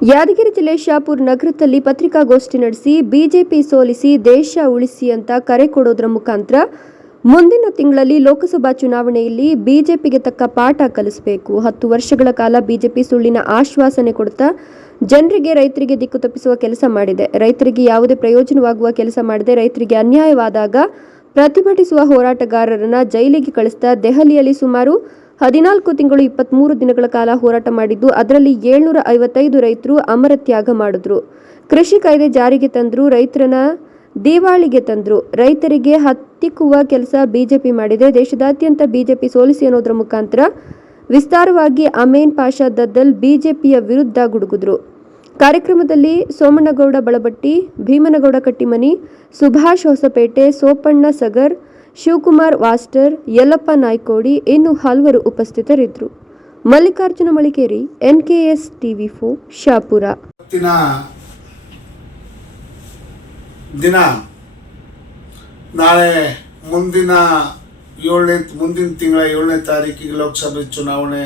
ಯಾದಗಿರಿ ಜಿಲ್ಲೆ ಶಾಪುರ್ ನಗರದಲ್ಲಿ ಪತ್ರಿಕಾಗೋಷ್ಠಿ ನಡೆಸಿ ಬಿಜೆಪಿ ಸೋಲಿಸಿ ದೇಶ ಉಳಿಸಿ ಅಂತ ಕರೆ ಕೊಡೋದ್ರ ಮುಖಾಂತರ ಮುಂದಿನ ತಿಂಗಳಲ್ಲಿ ಲೋಕಸಭಾ ಚುನಾವಣೆಯಲ್ಲಿ ಬಿಜೆಪಿಗೆ ತಕ್ಕ ಪಾಠ ಕಲಿಸಬೇಕು. ಹತ್ತು ವರ್ಷಗಳ ಕಾಲ ಬಿಜೆಪಿ ಸುಳ್ಳಿನ ಆಶ್ವಾಸನೆ ಕೊಡ್ತಾ ಜನರಿಗೆ ರೈತರಿಗೆ ದಿಕ್ಕು ತಪ್ಪಿಸುವ ಕೆಲಸ ಮಾಡಿದೆ. ರೈತರಿಗೆ ಯಾವುದೇ ಪ್ರಯೋಜನವಾಗುವ ಕೆಲಸ ಮಾಡದೆ ರೈತರಿಗೆ ಅನ್ಯಾಯವಾದಾಗ ಪ್ರತಿಭಟಿಸುವ ಹೋರಾಟಗಾರರನ್ನ ಜೈಲಿಗೆ ಕಳಿಸ್ತಾ ದೆಹಲಿಯಲ್ಲಿ ಸುಮಾರು ಹದಿನಾಲ್ಕು ತಿಂಗಳು ಇಪ್ಪತ್ಮೂರು ದಿನಗಳ ಕಾಲ ಹೋರಾಟ ಮಾಡಿದ್ದು, ಅದರಲ್ಲಿ ಏಳ್ನೂರ ಐವತ್ತೈದು ರೈತರು ಅಮರ ತ್ಯಾಗ ಮಾಡಿದ್ರು. ಕೃಷಿ ಕಾಯ್ದೆ ಜಾರಿಗೆ ತಂದ್ರು, ರೈತರನ್ನ ದಿವಾಳಿಗೆ ತಂದ್ರು. ರೈತರಿಗೆ ಹತ್ತಿಕ್ಕುವ ಕೆಲಸ ಬಿಜೆಪಿ ಮಾಡಿದೆ. ದೇಶದಾದ್ಯಂತ ಬಿಜೆಪಿ ಸೋಲಿಸಿ ಅನ್ನೋದ್ರ ಮುಖಾಂತರ ವಿಸ್ತಾರವಾಗಿ ಅಮೇನ್ ಪಾಷಾ ದದ್ದಲ್ ಬಿಜೆಪಿಯ ವಿರುದ್ಧ ಗುಡುಗಿದ್ರು. ಕಾರ್ಯಕ್ರಮದಲ್ಲಿ ಸೋಮಣ್ಣಗೌಡ ಬಳಬಟ್ಟಿ, ಭೀಮನಗೌಡ ಕಟ್ಟಿಮನಿ, ಸುಭಾಷ್ ಹೊಸಪೇಟೆ, ಸೋಪಣ್ಣ ಸಗರ್ ಶಿವಕುಮಾರ್, ವಾಸ್ಟರ್ ಯಲ್ಲಪ್ಪ ನಾಯ್ಕೋಡಿ ಇನ್ನು ಹಲವರು ಉಪಸ್ಥಿತರಿದ್ದರು. ಮಲ್ಲಿಕಾರ್ಜುನ ಮಳಿಕೇರಿ ಎನ್ಕೆಎಸ್ ಟಿವಿ ಫೋ ಶಾಪುರ. ದಿನ, ನಾಳೆ ಮುಂದಿನ ಏಳನೇ, ಮುಂದಿನ ತಿಂಗಳ ಏಳನೇ ತಾರೀಕಿಗೆ ಲೋಕಸಭೆ ಚುನಾವಣೆ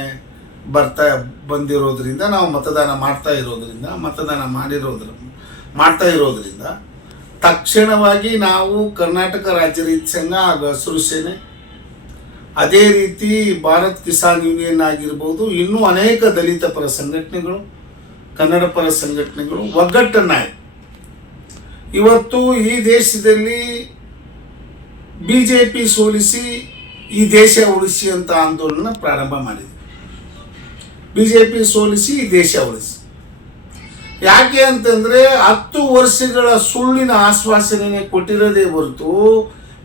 ಬರ್ತಾ ಬಂದಿರೋದ್ರಿಂದ, ನಾವು ಮತದಾನ ಮಾಡ್ತಾ ಇರೋದ್ರಿಂದ, ಮತದಾನ ಮಾಡಿರೋದ್ರ, ಮಾಡ್ತಾ ಇರೋದ್ರಿಂದ ತಕ್ಷಣವಾಗಿ ನಾವು ಕರ್ನಾಟಕ ರಾಜ್ಯ ರೈತ ಸಂಘ ಹಾಗೂ ಹಸಿರು ಸೇನೆ, ಅದೇ ರೀತಿ ಭಾರತ್ ಕಿಸಾನ್ ಯೂನಿಯನ್ ಆಗಿರ್ಬೋದು, ಇನ್ನೂ ಅನೇಕ ದಲಿತ ಪರ ಸಂಘಟನೆಗಳು, ಕನ್ನಡ ಪರ ಸಂಘಟನೆಗಳು ಒಗ್ಗಟ್ಟನ್ನಾಗಿ. ಇವತ್ತು ಈ ದೇಶದಲ್ಲಿ ಬಿ ಜೆ ಪಿ ಸೋಲಿಸಿ ಈ ದೇಶ ಉಳಿಸಿ ಅಂತ ಆಂದೋಲನ ಪ್ರಾರಂಭ ಮಾಡಿದೆ. ಬಿ ಜೆ ಪಿ ಸೋಲಿಸಿ ಈ ದೇಶ ಉಳಿಸಿ. ಯಾಕೆ ಅಂತಂದ್ರೆ ಹತ್ತು ವರ್ಷಗಳ ಸುಳ್ಳಿನ ಆಶ್ವಾಸನೆ ಕೊಟ್ಟಿರೋದೇ ಹೊರತು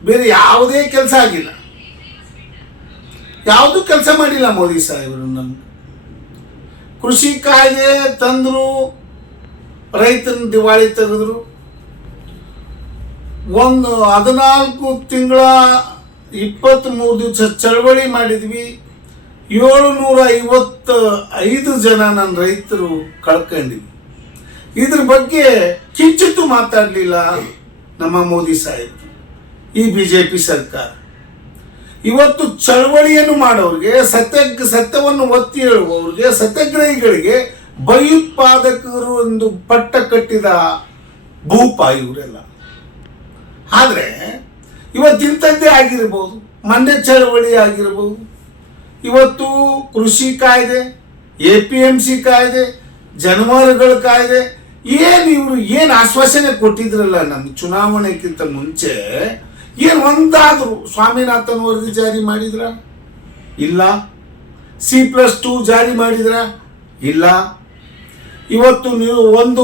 ಬೇರೆ ಯಾವುದೇ ಕೆಲಸ ಆಗಿಲ್ಲ. ಯಾವುದು ಕೆಲಸ ಮಾಡಿಲ್ಲ ಮೋದಿ ಸಾಹೇಬರು ನಮ್ಗೆ. ಕೃಷಿ ಕಾಯ್ದೆ ತಂದ್ರು ರೈತನ ದಿವಾಳಿ ತೆಗೆದ್ರು. ಒಂದು ಹದಿನಾಲ್ಕು ತಿಂಗಳ ಇಪ್ಪತ್ತ್ಮೂರು ದಿವಸ ಚಳವಳಿ ಮಾಡಿದ್ವಿ. ಏಳು ನೂರ ಐವತ್ತು ಐದು ಜನ ನನ್ನ ರೈತರು ಕಳ್ಕೊಂಡಿವಿ ಇದ್ರ ಬಗ್ಗೆ ಕಿಂಚಿತ್ತು ಮಾತಾಡಲಿಲ್ಲ ನಮ್ಮ ಮೋದಿ ಸಾಹೇಬರು ಈ ಬಿ ಜೆ ಪಿ ಸರ್ಕಾರ. ಇವತ್ತು ಚಳವಳಿಯನ್ನು ಮಾಡೋರಿಗೆ ಸತ್ಯ ಸತ್ಯವನ್ನು ಒತ್ತಿ ಹೇಳುವವರಿಗೆ, ಸತ್ಯಾಗ್ರಹಿಗಳಿಗೆ ಭಯೋತ್ಪಾದಕರು ಎಂದು ಪಟ್ಟ ಕಟ್ಟಿದ ಭೂಪ ಇವರೆಲ್ಲ. ಆದರೆ ಇವತ್ತಿಂಥದ್ದೇ ಆಗಿರ್ಬೋದು ಮಂಡ್ಯ ಚಳವಳಿ ಆಗಿರ್ಬೋದು. ಇವತ್ತು ಕೃಷಿ ಕಾಯ್ದೆ, ಎ ಪಿ ಎಂ ಸಿ ಕಾಯ್ದೆ, ಜಾನುವಾರುಗಳ ಕಾಯ್ದೆ ಏನು ಇವರು ಏನು ಆಶ್ವಾಸನೆ ಕೊಟ್ಟಿದ್ರಲ್ಲ ನಮ್ಮ ಚುನಾವಣೆಗಿಂತ ಮುಂಚೆ? ಏನು ಒಂದಾದ್ರು ಸ್ವಾಮಿನಾಥನ್ ವರದಿ ಜಾರಿ ಮಾಡಿದ್ರ? ಇಲ್ಲ. ಸಿ ಪ್ಲಸ್ ಟೂ ಜಾರಿ ಮಾಡಿದ್ರ? ಇಲ್ಲ. ಇವತ್ತು ನೀವು ಒಂದು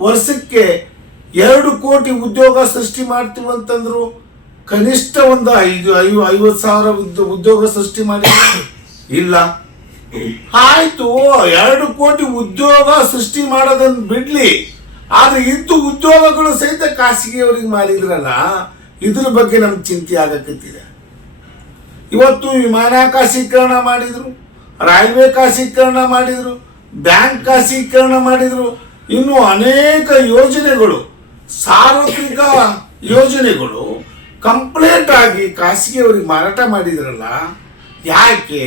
ವರ್ಷಕ್ಕೆ ಎರಡು ಕೋಟಿ ಉದ್ಯೋಗ ಸೃಷ್ಟಿ ಮಾಡ್ತೀವಿ ಅಂತಂದ್ರು ಕನಿಷ್ಠ ಒಂದು ಐದು ಐವ ಐವತ್ತು ಸಾವಿರ ಉದ್ಯೋ- ಉದ್ಯೋಗ ಸೃಷ್ಟಿ ಮಾಡಿದ್ರು? ಇಲ್ಲ. ಆಯ್ತು, ಎರಡು ಕೋಟಿ ಉದ್ಯೋಗ ಸೃಷ್ಟಿ ಮಾಡೋದನ್ನ ಬಿಡ್ಲಿ. ಆದ್ರೆ ಇದ್ದು ಉದ್ಯೋಗಗಳು ಸಹಿತ ಖಾಸಗಿಯವರಿಗೆ ಮಾಡಿದ್ರಲ್ಲ ಇದ್ರ ಬಗ್ಗೆ ನಮ್ಗೆ ಚಿಂತೆ ಆಗಕತ್ತಿದೆ. ಇವತ್ತು ವಿಮಾನ ಖಾಸೀಕರಣ ಮಾಡಿದ್ರು, ರೈಲ್ವೆ ಖಾಸೀಕರಣ ಮಾಡಿದ್ರು, ಬ್ಯಾಂಕ್ ಖಾಸೀಕರಣ ಮಾಡಿದ್ರು. ಇನ್ನು ಅನೇಕ ಯೋಜನೆಗಳು, ಸಾರ್ವತ್ರಿಕ ಯೋಜನೆಗಳು ಕಂಪ್ಲೇಂಟ್ ಆಗಿ ಖಾಸಗಿಯವರಿಗೆ ಮಾರಾಟ ಮಾಡಿದ್ರಲ್ಲ, ಯಾಕೆ?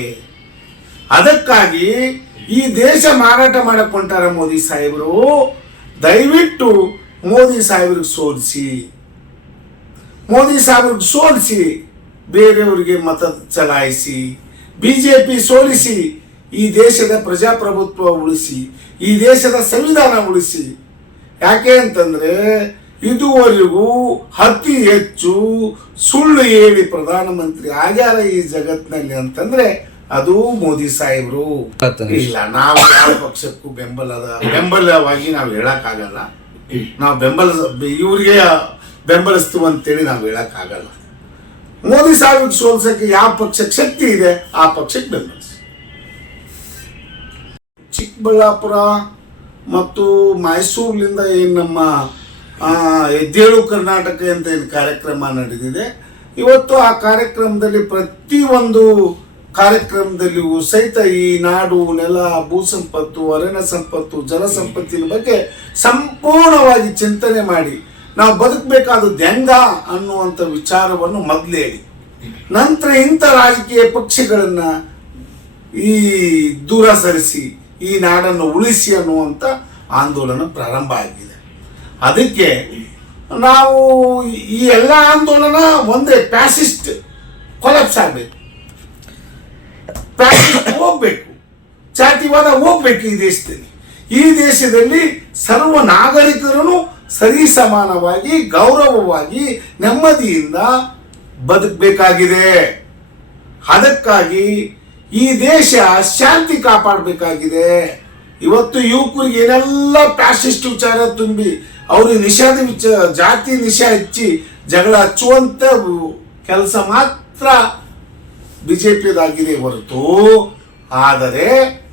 ಅದಕ್ಕಾಗಿ ಈ ದೇಶ ಮಾರಾಟ ಮಾಡಕ್ ಹೊಂಟಾರ ಮೋದಿ ಸಾಹೇಬರು, ದಯವಿಟ್ಟು ಮೋದಿ ಸಾಹೇಬ್ರಿಗೆ ಸೋಲಿಸಿ. ಮೋದಿ ಸಾಹೇಬ್ರಿಗೆ ಸೋಲಿಸಿ, ಬೇರೆಯವರಿಗೆ ಮತ ಚಲಾಯಿಸಿ, ಬಿಜೆಪಿ ಸೋಲಿಸಿ, ಈ ದೇಶದ ಪ್ರಜಾಪ್ರಭುತ್ವ ಉಳಿಸಿ, ಈ ದೇಶದ ಸಂವಿಧಾನ ಉಳಿಸಿ. ಯಾಕೆ ಅಂತಂದ್ರೆ ಇದುವರೆಗೂ ಅತಿ ಹೆಚ್ಚು ಸುಳ್ಳು ಹೇಳಿ ಪ್ರಧಾನಮಂತ್ರಿ ಆಗ್ಯಾರ ಈ ಜಗತ್ತಿನಲ್ಲಿ ಅಂತಂದ್ರೆ ಅದು ಮೋದಿ ಸಾಹೇಬರು ಇಲ್ಲ ನಾವು ಯಾವ ಪಕ್ಷಕ್ಕೂ ಬೆಂಬಲದ ಬೆಂಬಲವಾಗಿ ನಾವು ಹೇಳಕ್ಕಾಗಲ್ಲ. ನಾವು ಬೆಂಬಲ ಇವ್ರಿಗೆ ಬೆಂಬಲಿಸ್ತೀವಿ ಅಂತೇಳಿ ನಾವು ಹೇಳಕ್ಕಾಗಲ್ಲ. ಮೋದಿ ಸಾಹೇಬ್ ಸೋಲ್ಸಕ್ಕೆ ಯಾವ ಪಕ್ಷಕ್ಕೆ ಶಕ್ತಿ ಇದೆ ಆ ಪಕ್ಷಕ್ಕೆ ಬೆಂಬಲಿಸಿ. ಚಿಕ್ಕಬಳ್ಳಾಪುರ ಮತ್ತು ಮೈಸೂರಿನಿಂದ ಏನು ನಮ್ಮ ಎದ್ದೇಳು ಕರ್ನಾಟಕ ಅಂತ ಏನು ಕಾರ್ಯಕ್ರಮ ನಡೆದಿದೆ ಇವತ್ತು ಆ ಕಾರ್ಯಕ್ರಮದಲ್ಲಿ ಪ್ರತಿಯೊಂದು ಕಾರ್ಯಕ್ರಮದಲ್ಲಿಯೂ ಸಹಿತ ಈ ನಾಡು, ನೆಲ ಭೂ ಸಂಪತ್ತು ಅರಣ್ಯ ಸಂಪತ್ತು, ಜಲ ಸಂಪತ್ತಿನ ಬಗ್ಗೆ ಸಂಪೂರ್ಣವಾಗಿ ಚಿಂತನೆ ಮಾಡಿ, ನಾವು ಬದುಕಬೇಕಾದದ್ದು ಹೆಂಗ ಅನ್ನುವಂಥ ವಿಚಾರವನ್ನು ಮೊದಲೇ ನಂತರ ಇಂಥ ರಾಜಕೀಯ ಪಕ್ಷಗಳನ್ನ ಈ ದೂರ ಸರಿಸಿ, ಈ ನಾಡನ್ನು ಉಳಿಸಿ ಅನ್ನುವಂಥ ಆಂದೋಲನ ಪ್ರಾರಂಭ ಆಗಿದೆ. ಅದಕ್ಕೆ ನಾವು ಈ ಎಲ್ಲ ಆಂದೋಲನ ಒಂದೇ ಪ್ಯಾಸಿಸ್ಟ್ ಕೊಲಾಪ್ಸ್ ಆಗಬೇಕು ಪ್ಯಾಸಿಸ್ಟ್ ಹೋಗ್ಬೇಕು ಜಾತಿವಾದ ಹೋಗ್ಬೇಕು ಈ ದೇಶದಲ್ಲಿ. ಈ ದೇಶದಲ್ಲಿ ಸರ್ವ ನಾಗರಿಕರನ್ನು ಸರಿ ಸಮಾನವಾಗಿ ಗೌರವವಾಗಿ, ನೆಮ್ಮದಿಯಿಂದ ಬದುಕಬೇಕಾಗಿದೆ. ಅದಕ್ಕಾಗಿ ಈ ದೇಶ ಶಾಂತಿ ಕಾಪಾಡಬೇಕಾಗಿದೆ. ಇವತ್ತು ಯುವಕರಿಗೆ ಏನೆಲ್ಲ ಪ್ಯಾಸಿಸ್ಟ್ ವಿಚಾರ ತುಂಬಿ ಅವ್ರಿಗೆ ನಿಷಾದ ವಿಚ, ಜಾತಿ ನಿಷೇಧ ಹಚ್ಚಿ ಜಗಳ ಹಚ್ಚುವಂತ ಕೆಲಸ ಮಾತ್ರ ಬಿಜೆಪಿಯದಾಗಿದೆ ಹೊರತು. ಆದರೆ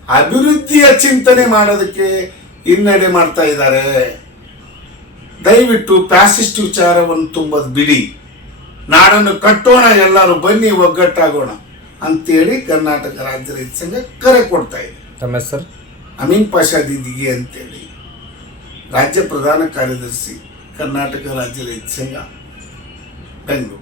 ಅಭಿವೃದ್ಧಿಯ ಚಿಂತನೆ ಮಾಡೋದಕ್ಕೆ ಹಿನ್ನಡೆ ಮಾಡ್ತಾ ಇದ್ದಾರೆ. ದಯವಿಟ್ಟು ಪ್ಯಾಸಿಸ್ಟ್ ವಿಚಾರವನ್ನು ತುಂಬೋದು ಬಿಡಿ. ನಾಡನ್ನು ಕಟ್ಟೋಣ ಎಲ್ಲರೂ ಬನ್ನಿ ಒಗ್ಗಟ್ಟಾಗೋಣ ಅಂತೇಳಿ ಕರ್ನಾಟಕ ರಾಜ್ಯ ರೈತ ಸಂಘ ಕರೆ ಕೊಡ್ತಾ ಇದೆ. ತಮ್ಮ ಹೆಸರು? ಅಮೀನ್ ಪಾಷಾ ದಿದಿಗೆ ಅಂತೇಳಿ ರಾಜ್ಯ ಪ್ರಧಾನ ಕಾರ್ಯದರ್ಶಿ ಕರ್ನಾಟಕ ರಾಜ್ಯ ರೈತ ಸಂಘ ಬೆಂಗಳೂರು.